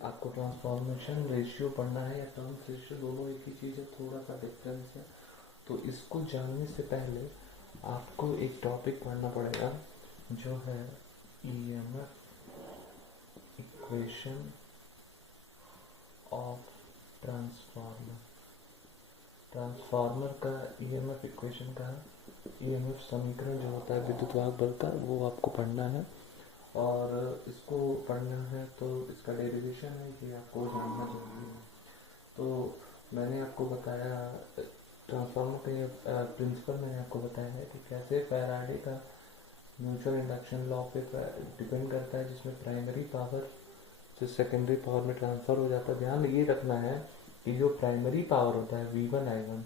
आपको transformation ratio पढ़ना है या टर्म्स रेशियो, दोनों एक ही चीज़ है, थोड़ा सा डिफरेंस है। तो इसको जानने से पहले आपको एक टॉपिक पढ़ना पड़ेगा जो है EMF equation of transformer. Transformer का ईएमएफ इक्वेशन का ईएमएफ समीकरण जो होता है विद्युत वाहक बल का, वो आपको पढ़ना है। और इसको पढ़ना है तो इसका डेरिवेशन है, ये आपको जानना जरूरी है। तो मैंने आपको बताया ट्रांसफार्मर का ये प्रिंसिपल मैंने आपको बताया है कि कैसे फैराडे का म्यूचुअल इंडक्शन लॉ पे डिपेंड करता है, जिसमें प्राइमरी पावर जो सेकेंडरी पावर में ट्रांसफर हो जाता है। ध्यान ये रखना है कि जो प्राइमरी पावर होता है V1 I1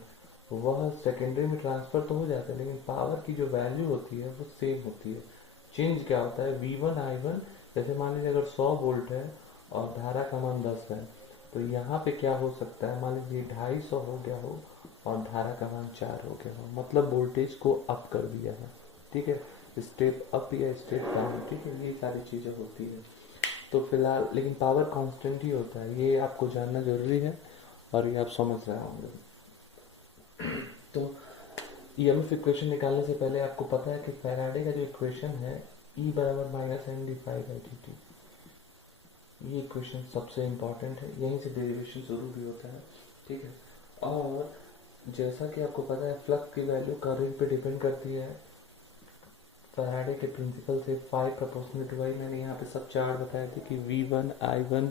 वह सेकेंडरी में ट्रांसफर तो हो जाता है, लेकिन पावर की जो वैल्यू होती है वो सेम होती है। चेंज क्या होता है, V1 I1, जैसे मान लीजिए अगर 100 वोल्ट है और धारा का मान 10 है, तो यहाँ पे क्या हो सकता है, मान लीजिए 250 हो गया हो और धारा का मान 4 हो गया हो, मतलब वोल्टेज को अप कर दिया है। ठीक है, स्टेप अप या स्टेप डाउन, ठीक है, ये सारी चीज़ें होती है। तो फिलहाल लेकिन पावर कांस्टेंट ही होता है, ये आपको जानना जरूरी है और ये आप समझ रहे होंगे। तो ईएमएफ इक्वेशन निकालने से पहले आपको पता है कि फैराडे का जो इक्वेशन है E बराबर minus N D phi by D T, ये इक्वेशन सबसे इम्पॉर्टेंट है, यहीं से डेरिवेशन शुरू भी होता है। ठीक है, और जैसा कि आपको पता है फ्लक्स की वैल्यू करंट पे डिपेंड करती है। फैराडे के प्रिंसिपल से फाई प्रोपोर्शनल टू आई, मैंने यहाँ पे सब चार्ट बताए थे कि V1 I1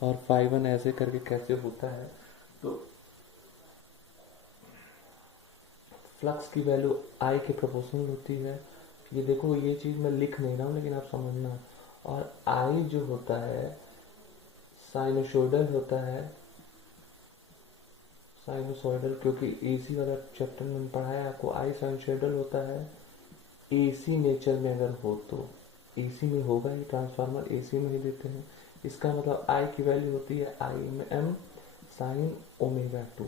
और फाई 1 ऐसे करके कैसे होता है। तो फ्लक्स की वैल्यू I के प्रोपोर्शनल होती है। ये देखो, ये चीज़ मैं लिख नहीं रहा हूँ लेकिन आप समझना। और I जो होता है साइनोसोइडल होता है, साइनोसोइडल, क्योंकि एसी वाला चैप्टर में पढ़ा है आपको, I साइनोसोइडल होता है एसी नेचर में अगर हो तो। एसी में होगा ये ट्रांसफार्मर, एसी में ही देते हैं। इसका मतलब I की वैल्यू होती है IM साइन ओमेगा 2।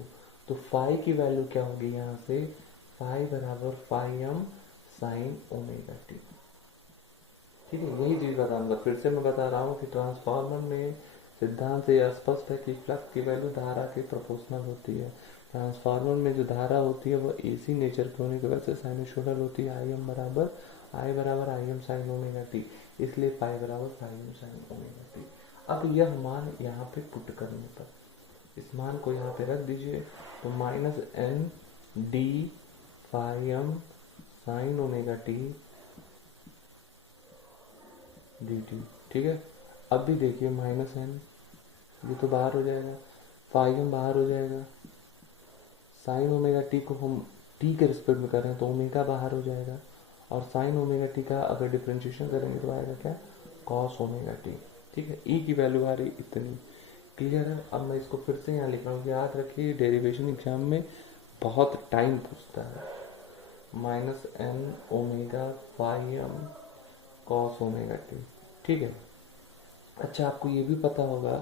तो फाई की वैल्यू क्या होगी यहाँ से, फाई बराबर phi M sine omega T. ठीक है, यही चीज बताऊंगा, फिर से मैं बता रहा हूँ कि ट्रांसफार्मर में सिद्धांत से स्पष्ट है कि फ्लक्स की वैल्यू धारा के प्रोपोर्शनल होती है। ट्रांसफार्मर में जो धारा होती है वो एसी नेचर के होने की वजह से साइनोसोइडल होती है। आई बराबर I M sine omega T, इसलिए पाई बराबर phi M sine omega T. अब यह मान यहाँ पे पुट करने पर, इस मान को यहाँ पे रख दीजिए, तो minus N D phi M sine omega T D T. ठीक है, अब भी देखिए माइनस एन, ये तो बाहर हो जाएगा, फाई एम बाहर हो जाएगा, साइन ओमेगा टी को हम टी के रिस्पेक्ट में कर रहे हैं तो ओमेगा बाहर हो जाएगा, और साइन ओमेगा टी का अगर डिफ्रेंशिएशन करेंगे तो आएगा क्या, कॉस ओमेगा टी। ठीक है, ई की वैल्यू आ रही इतनी, क्लियर है। अब मैं इसको फिर से यहाँ लिख रहा हूँ, याद रखिए डेरिवेशन एग्जाम में बहुत टाइम पूछता है। Minus N omega phi M cos omega T. ठीक है, अच्छा आपको ये भी पता होगा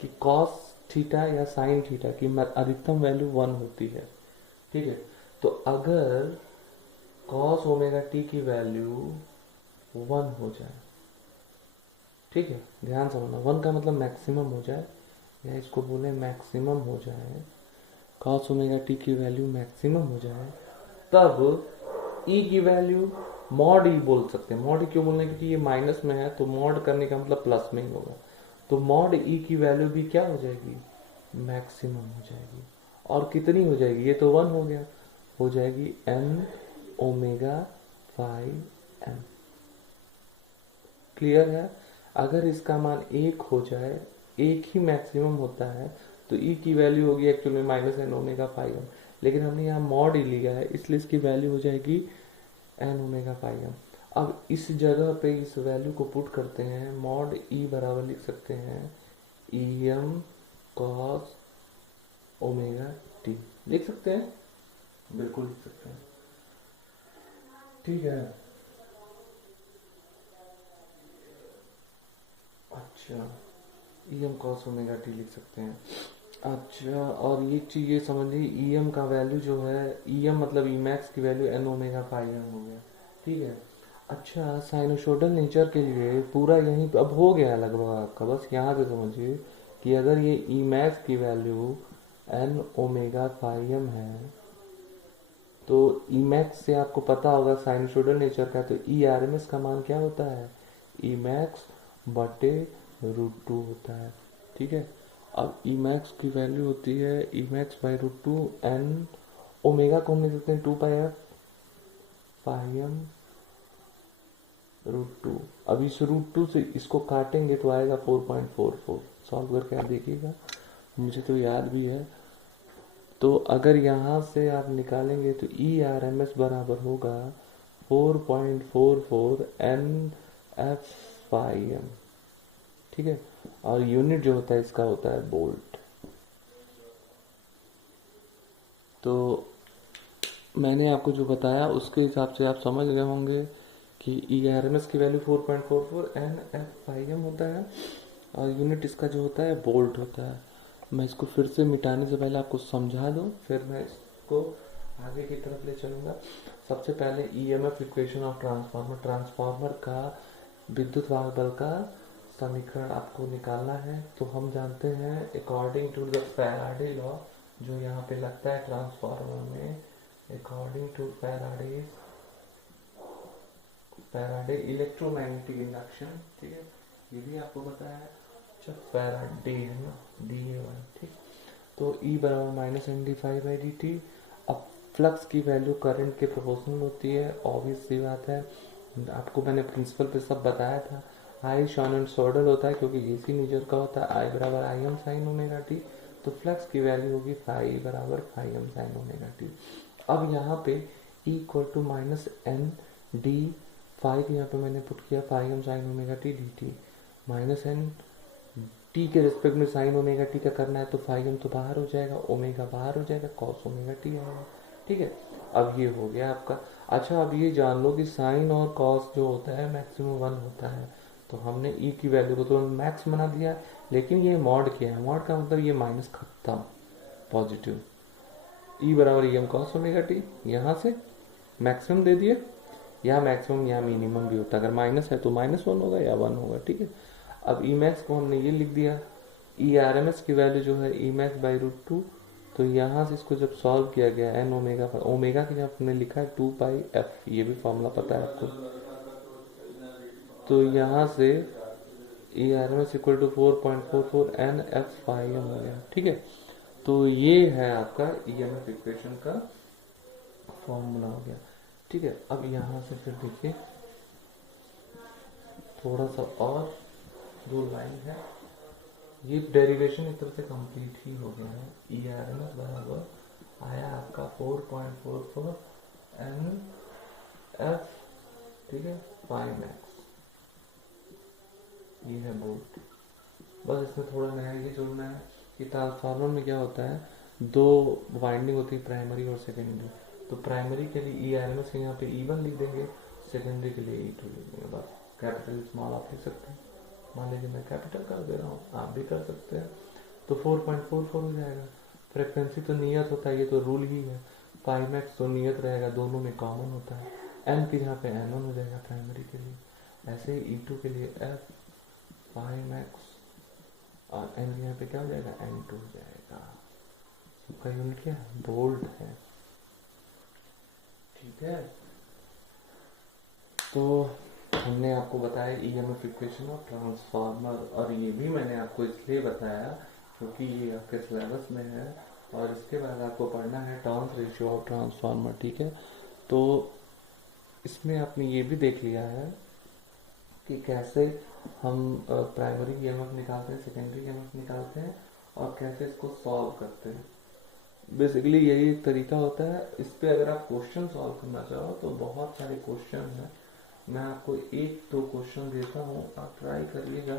कि कॉस थीटा या साइन थीटा की अधिकतम वैल्यू 1 होती है। ठीक है, तो अगर कॉस ओमेगा टी की वैल्यू 1 हो जाए, ठीक है, ध्यान समझना, 1 का मतलब मैक्सिमम हो जाए, या इसको बोले मैक्सिमम हो जाए, कॉस ओमेगा टी की वैल्यू मैक्सिमम हो जाए, तब ई की वैल्यू मॉड ई बोल सकते हैं। मॉड ई क्यों बोलने, क्योंकि ये माइनस में है तो मॉड करने का मतलब प्लस में ही होगा। तो मॉड ई की वैल्यू भी क्या हो जाएगी, मैक्सिमम हो जाएगी। और कितनी हो जाएगी, ये तो 1 हो गया, हो जाएगी N omega phi M. Clear है। अगर इसका मान 1 हो जाए, एक ही मैक्सिमम होता है, तो ई की वैल्यू होगी एक्चुअल में minus N omega phi M, लेकिन हमने यहाँ मॉड ई लिया है इसलिए इसकी वैल्यू हो जाएगी एन ओमेगा फाइव एम। अब इस जगह पे इस वैल्यू को पुट करते हैं, मॉड ई बराबर लिख सकते हैं E M cos omega T, लिख सकते हैं, बिल्कुल लिख सकते हैं। ठीक है, अच्छा E M cos omega T लिख सकते हैं। अच्छा, और ये चीज ये समझिए, ई एम का वैल्यू जो है, ई एम मतलब ई मैक्स की value N omega phi M हो गया। ठीक है, अच्छा, साइनोसोडल नेचर के लिए पूरा यहीं पे अब हो गया लगभग आपका, बस यहाँ से समझिए कि अगर ये ई मैक्स की वैल्यू एन ओमेगा फाइव है, तो ई मैक्स से आपको पता होगा साइनसोइडल नेचर का, तो ई आर एम एस का मान क्या होता है, ई मैक्स बटे रूट टू होता है। ठीक है, अब ई मैक्स की वैल्यू होती है E max by root two N omega को हम लिख सकते हैं 2 pi F pi M root two. अब इस रूट टू से इसको काटेंगे तो आएगा 4.44। सॉल्व करके आप देखिएगा, मुझे तो याद भी है। तो अगर यहाँ से आप निकालेंगे तो ई आर एम एस बराबर होगा 4.44 एन एफ फाई एम। ठीक है, और यूनिट जो होता है इसका होता है वोल्ट। तो मैंने आपको जो बताया उसके हिसाब से आप समझ गए होंगे कि ई आर एम एस की value 4.44 N F phi M होता है, और यूनिट इसका जो होता है वोल्ट होता है। मैं इसको फिर से मिटाने से पहले आपको समझा दूं, फिर मैं इसको आगे की तरफ ले चलूँगा। सबसे पहले EMF equation of transformer, transformer का विद्युत वाहक बल का समीकरण आपको निकालना है। तो हम जानते हैं according to the Faraday law, जो यहाँ पे लगता है ट्रांसफार्मर में, according to Faraday electromagnetic induction. ठीक है, ये भी आपको बताया है। अच्छा, फैराडे है ना, DA1। ठीक, तो E बराबर minus N D phi by D T. अब फ्लक्स की वैल्यू करंट के प्रोपोर्शनल होती है, ऑब्वियस सी बात है, आपको मैंने प्रिंसिपल पे सब बताया था। आई साइनसोइडल होता है क्योंकि एसी नेचर का होता है, आई बराबर I M sine omega T. तो फ्लक्स की वैल्यू होगी फाई बराबर phi M sine omega T. अब यहाँ पे E equal to minus N D phi, यहाँ पे मैंने पुट किया phi M sine omega T D T, minus N T के रिस्पेक्ट में साइन ओमेगा टी का करना है, तो फाइव एम तो बाहर हो जाएगा, ओमेगा बाहर हो जाएगा, कॉस ओमेगा टी आएगा। ठीक है, अब ये हो गया आपका। अच्छा, अब ये जान लो कि साइन और कॉस जो होता है मैक्सिमम 1 होता है, तो हमने ई की वैल्यू को तो मैक्स बना दिया, लेकिन ये मॉड किया है, मॉड का मतलब ये माइनस खत्म, पॉजिटिव। ई बराबर E M cos omega T, यहाँ से मैक्सिमम दे दिए, यहाँ मैक्सिमम यहाँ मिनिमम भी होता है, अगर माइनस है तो -1 होगा या 1 होगा। ठीक है, अब ई मैक्स को हमने ये लिख दिया, ई आर एम एस की वैल्यू जो है E max by root to. तो यहाँ से इसको जब सॉल्व किया गया एन ओमेगा, ओमेगा की जब हमने लिखा है 2 पाई एफ, ये भी फॉर्मूला पता है आपको। तो यहाँ से E R M S equal to 4.44 N F phi M हो गया। ठीक है, तो ये है आपका ई एम एफ इक्वेशन का फॉर्मूला हो गया। ठीक है, अब यहाँ से फिर देखिए थोड़ा सा और दो लाइन है, ये डेरिवेशन एक तरह से कंप्लीट ही हो गया है। ई आर एम एस बराबर आया आपका 4.44 एन एफ, ठीक है, फाइव मैक्स, ये है बोल्ट। बस इसमें थोड़ा नया ये जोड़ना है कि ट्रांसफार्मर में क्या होता है, दो वाइंडिंग होती है, प्राइमरी और सेकेंडरी। तो प्राइमरी के लिए ई आर एम एस यहाँ पे E1 लिख देंगे, सेकेंडरी के लिए E2 लिख देंगे, बस कैपिटल स्मॉल आप लिख सकते हैं। मान लीजिए मैं कैपिटल कर दे रहा हूँ, आप भी कर सकते हैं। तो 4.44 हो जाएगा। फ्रिक्वेंसी तो नियत होता है, ये तो रूल ही है। फाइव मैक्स तो नियत रहेगा, दोनों में कॉमन होता है। एन की जहाँ पे N1 हो जाएगा प्राइमरी के लिए, ऐसे ही E2 के लिए F फाइव मैक्स, और एन यहाँ पे क्या हो जाएगा, N2 हो जाएगा। सबका यूनिट क्या है, वोल्ट है। ठीक है, तो हमने आपको बताया ईएमएफ इक्वेशन ऑफ ट्रांसफार्मर, और ये भी मैंने आपको इसलिए बताया क्योंकि ये आपके सिलेबस में है, और इसके बाद आपको पढ़ना है टर्न्स रेशियो ऑफ ट्रांसफार्मर। ठीक है, तो इसमें आपने ये भी देख लिया है कि कैसे हम प्राइमरी ईएमएफ निकालते हैं, सेकेंडरी ईएमएफ निकालते हैं, और कैसे इसको सॉल्व करते हैं। बेसिकली यही एक तरीका होता है। इस पे अगर आप क्वेश्चन सॉल्व करना चाहो तो बहुत सारे क्वेश्चन हैं, मैं आपको एक दो क्वेश्चन देता हूँ, आप ट्राई करिएगा,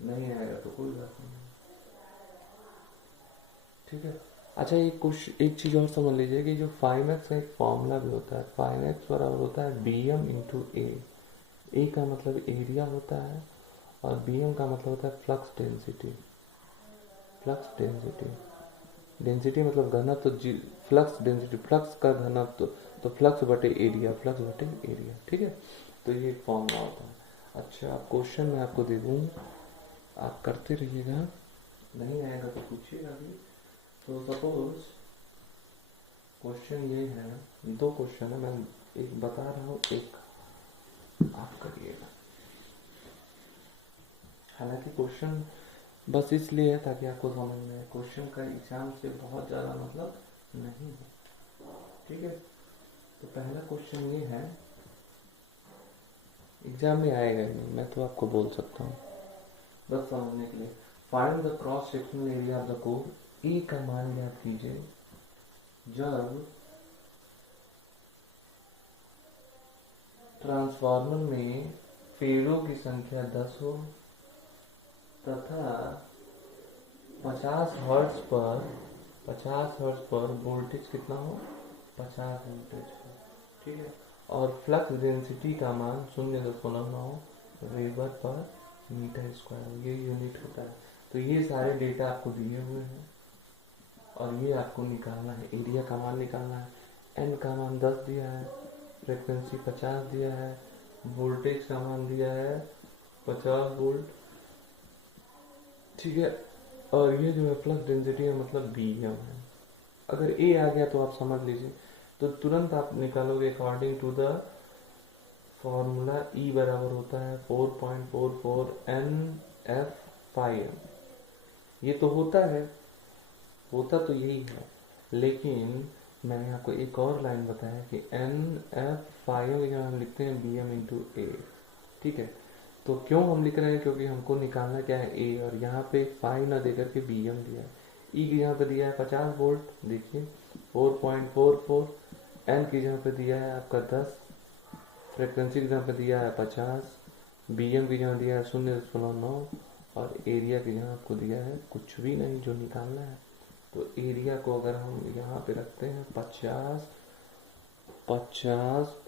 नहीं आएगा तो कोई बात नहीं। ठीक है, अच्छा एक चीज और समझ लीजिए कि जो फाइव एक्स का एक फॉर्मूला भी होता है, फाइव एक्स बराबर होता है BM इंटू ए का मतलब एरिया होता है, और BM का मतलब होता है flux density. Flux density, density मतलब घनत्व, फ्लक्स डेंसिटी, फ्लक्स का घनत्व, तो फ्लक्स बटे एरिया, फ्लक्स बटे एरिया, ठीक है। तो ये एक फॉर्मूला होता है। अच्छा, आप क्वेश्चन मैं आपको दे दूँ, आप करते रहिएगा, नहीं आएगा तो पूछिएगा भी। तो सपोज क्वेश्चन ये है, दो क्वेश्चन है, मैं एक बता रहा हूँ, एक आप करिएगा। हालांकि क्वेश्चन बस इसलिए है ताकि आपको समझ में आए, क्वेश्चन का एग्जाम से बहुत ज़्यादा मतलब नहीं है, ठीक है। तो पहला क्वेश्चन ये है, एग्जाम में आएगा ही नहीं, मैं तो आपको बोल सकता हूँ बस समझने के लिए। Find the cross sectional area of the core. A का मान ज्ञात कीजिए जब ट्रांसफार्मर में फेरों की संख्या 10 हो तथा 50 हर्ट्ज पर वोल्टेज कितना हो, 50 वोल्टेज हो, ठीक है। और फ्लक्स डेंसिटी का मान 0.9 वेबर पर मीटर स्क्वायर, ये यूनिट होता है। तो ये सारे डेटा आपको दिए हुए हैं और ये आपको निकालना है, एरिया का मान निकालना है। एन का मान 10 दिया है, फ्रिक्वेंसी 50 दिया है, वोल्टेज का मान दिया है 50 वोल्ट, ठीक है। और ये जो है फ्लक्स डेंसिटी है, मतलब बीएम है। अगर ए आ गया तो आप समझ लीजिए, तो तुरंत आप निकालोगे अकॉर्डिंग टू द फॉर्मूला। ई बराबर होता है 4.44 NF/m। ये तो होता है, होता तो यही है, लेकिन मैंने आपको एक और लाइन बताया कि NF/m यहाँ हम लिखते हैं BM/A, ठीक है। तो क्यों हम लिख रहे हैं, क्योंकि हमको निकालना क्या है, ए, और यहाँ पे फाइव ना देकर के BM दिया है। ई की यहाँ पे दिया है 50 वोल्ट, देखिए 4.44, एन की जहाँ पे दिया है आपका 10, फ्रिक्वेंसी की जहाँ पे दिया है 50, BM की जहाँ दिया है 0.9, और एरिया की जहाँ आपको दिया है कुछ भी नहीं जो निकालना है। तो एरिया को अगर हम यहाँ पे रखते हैं 50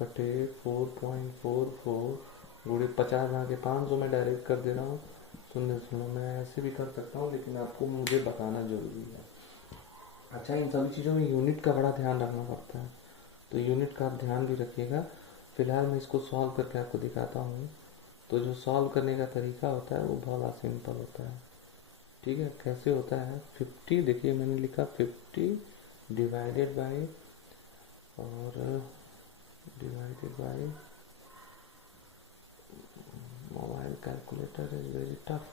बटे 4.44 गुणे 50 आगे 500 में डायरेक्ट कर दे रहा हूँ, 0.9। मैं ऐसे भी कर सकता हूँ, लेकिन आपको मुझे बताना जरूरी है। अच्छा, इन सभी चीज़ों में यूनिट का बड़ा ध्यान रखना पड़ता है, तो यूनिट का आप ध्यान भी रखिएगा। फिलहाल मैं इसको सॉल्व करके आपको दिखाता हूँ। तो जो सॉल्व करने का तरीका होता है वो बहुत सिंपल होता है, ठीक है। कैसे होता है, 50, देखिए मैंने लिखा 50 डिवाइडेड बाय, और divided by mobile calculator is very tough.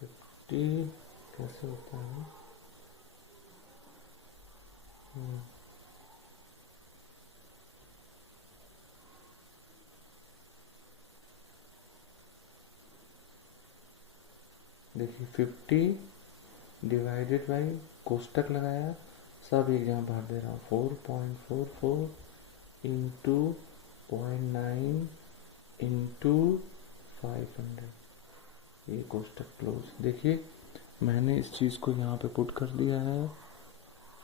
50 कैसे होता है, देखिए 50 डिवाइडेड बाई, कोष्टक लगाया, सब एक जगह भर दे रहा हूँ, 4.44 इंटू 0.9 इंटू 500, ये कोष्टक क्लोज। देखिए मैंने इस चीज़ को यहाँ पे पुट कर दिया है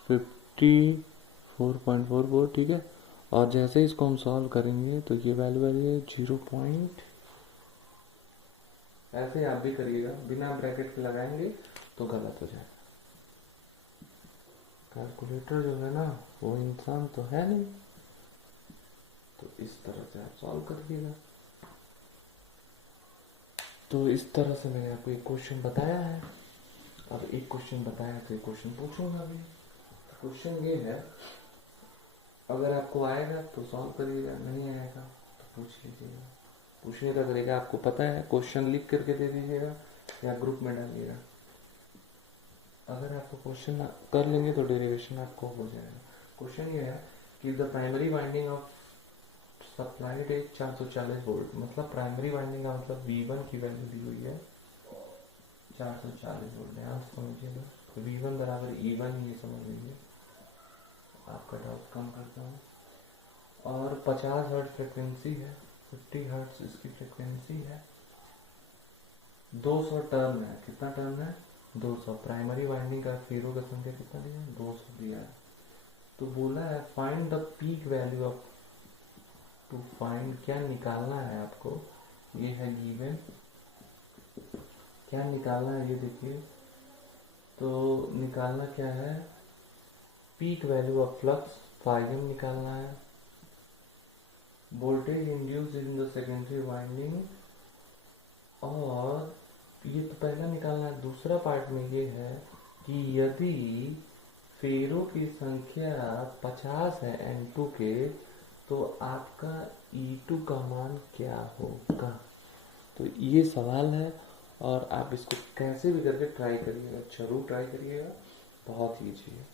54.44, ठीक है। और जैसे इसको हम सॉल्व करेंगे तो ये वैल्यू है 0 पॉइंट, ऐसे आप भी करिएगा, बिना ब्रैकेट के लगाएंगे तो गलत हो जाएगा। कैलकुलेटर जो है ना वो इंसान तो है नहीं, तो इस तरह से आप सॉल्व करिएगा। तो इस तरह से मैंने आपको एक क्वेश्चन बताया है, अब एक क्वेश्चन बताया तो एक क्वेश्चन पूछूंगा भी। क्वेश्चन ये है, अगर आपको आएगा तो सॉल्व करिएगा, नहीं आएगा तो पूछ लीजिएगा। पूछने का तरीका आपको पता है, क्वेश्चन लिख करके दे दीजिएगा या ग्रुप में डालिएगा। अगर आपको क्वेश्चन कर लेंगे तो डेरिवेशन आपको हो जाएगा। क्वेश्चन ये है कि the primary winding of supplied is 440 volt, मतलब प्राइमरी वाइंडिंग का मतलब V1 की वैल्यू दी हुई है 440 वोल्ट। यहाँ समझिएगा, V1 बराबर E1, ये समझ लीजिए, आपका डाउट कम करता हूँ। और 50 हर्ट्ज फ्रिक्वेंसी है, 50 हर्ट्ज इसकी फ्रिक्वेंसी है, 200 टर्न है, कितना टर्न है 200। प्राइमरी वाइंडिंग का फेरो का संख्या कितना दिया है 200 दिया है। तो बोला है find the peak value of, to find, क्या निकालना है आपको, ये है गिवन, क्या निकालना है ये देखिए। तो निकालना क्या है, पीक वैल्यू ऑफ फ्लक्स फाइम निकालना है, voltage induce in the secondary winding, और ये तो पहला निकालना है। दूसरा पार्ट में ये है कि यदि फेरों की संख्या 50 है N2 के, तो आपका E2 का मान क्या होगा। तो ये सवाल है और आप इसको कैसे भी करके ट्राई करिएगा, जरूर ट्राई करिएगा, बहुत ईजी है।